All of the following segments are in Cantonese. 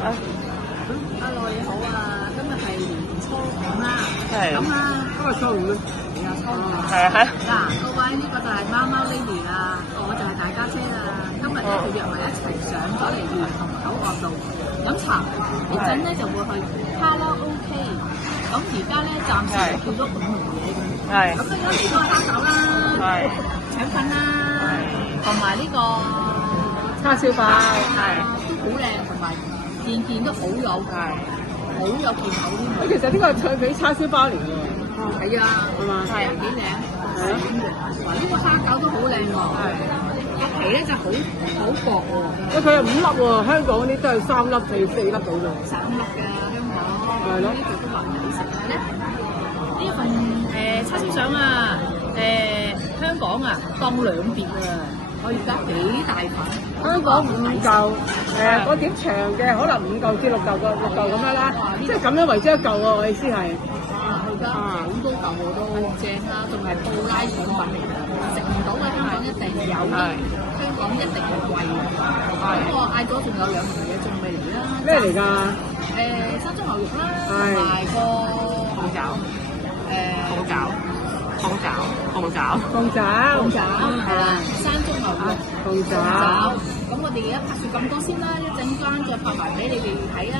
阿內你好啊，今日係年初五啦，係咁啊，今日初五咧，係啊，初五。係啊，嗱，各位呢個就係貓貓 Lady 啦，我就係大家姐啦。今日咧佢約埋一齊上咗嚟蓮塘口岸度飲茶，一陣咧就會去卡拉 OK。咁而家咧暫時就叫咗5樣嘢咁。係咁咧而家嚟咗蝦餃啦，係腸粉啦，同埋呢個叉燒包，都好靚，同埋件件都好有健口添。其實呢個係脆皮叉燒包嚟嘅喎。係啊，係嘛？係幾靚。係啊。哇！呢個蝦餃都好靚喎。個皮咧就好薄喎。喂，佢有5粒喎，香港嗰啲都係3粒4粒到啫。3粒㗎香港。係咯。呢度都話唔抵食咧。呢份叉燒相啊，香港啊當兩碟啊。我而家幾大份？香港5嚿，嗰碟長嘅可能5嚿至6嚿咁樣啦，即係咁樣為之一嚿喎，我意思係。而家好多嚿我都正啦，仲係布拉腸品嚟㗎，食唔到嘅香港一定有，香港一定係貴嘅。咁我嗌咗仲有2樣嘢仲未嚟啦。咩嚟㗎？山竹牛肉啦，同埋個鳳爪，鳳爪係啦，山竹牛肉鳳爪。咁我哋而家拍攝咁多先啦，一陣間再拍埋俾你哋睇啦。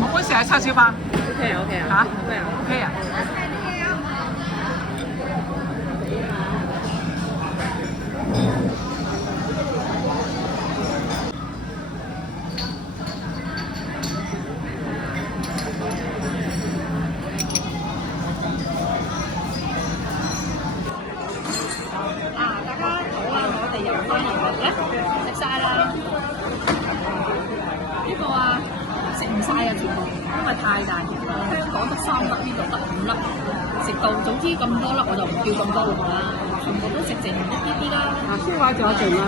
我嗰時係叉燒包。OK 啊嚇，OK 啊。 ？OK 啊。大家好啊！我哋又翻嚟啦，食晒啦。呢個啊，食唔晒啊，全部，因為太大條啦。香港得3粒，呢度得5粒，食到總之咁多粒我就唔叫咁多喎啦，全部都食剩一啲啲啦。燒賣仲有剩啦。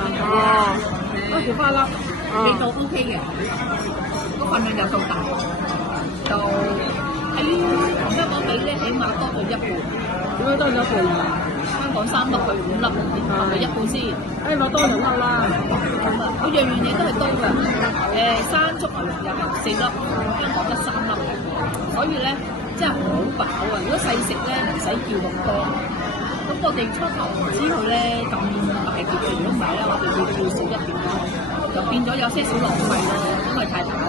嗰條花粒。味道 OK 嘅，個份量又夠大，就喺同香港比咧，起碼多咗1半。點解多咗一半啊？香港3粒佢5粒，係咪1半先？我多2粒啦。咁啊，佢樣樣嘢都係多嘅。山竹牛肉又係4粒，香港得3粒，所以咧真係好飽啊！如果細食咧，唔使叫咁多。咁我哋初頭唔知佢咧咁大碟嘅，如果唔係咧，我哋會叫少一點咯，就變咗有些少浪費咯，因為太大啦。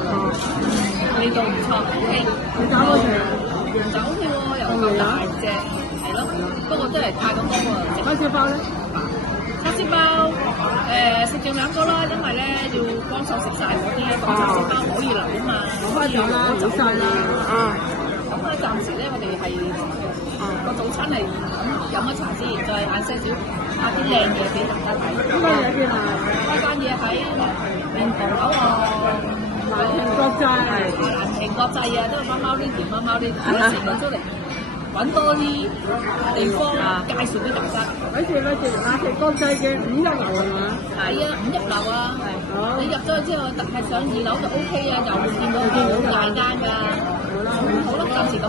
味道唔錯，OK。你搞多隻？就 OK 喎，又夠大隻，係咯。不過真係太咁多喎。叉燒包咧？叉燒包食剩2個啦，因為咧要幫手食晒嗰啲，咁叉燒包可以留啊嘛，攞翻咗啦，好晒啦。咁咧暫時咧，我哋係個早餐係飲一茶先，再晏些少拍啲靚嘢俾大家睇。呢間嘢邊啊？呢間嘢喺蓮塘口岸蘭亭國際。蘭亭國際啊，都係貓貓呢條貓貓呢條，我成日出嚟揾多啲地方介紹俾大家。咪住，蘭亭國際嘅5一樓係嘛？係啊，5一樓啊，你入咗去之後，特係上2樓就 OK 啊，又會見到好大間㗎。好啦，暫時咁。